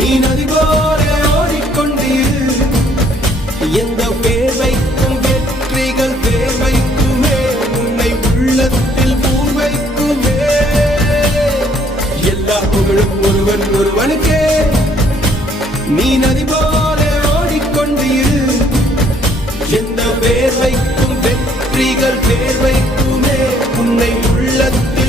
நீ நதி போல ஓடிக்கொண்டிரு. எந்த பேர் வைக்கும் வெற்றிகள் பேர் வைக்குமே, உன்னை உள்ளத்தில் பூர் வைக்குமே. எல்லா புகழும் ஒருவன் ஒருவனுக்கே. நீ நதி போல ஓடிக்கொண்டிரு. எந்த பேர் வைக்கும் வெற்றிகள் பேர் வைக்குமே, உன்னை உள்ளத்தில்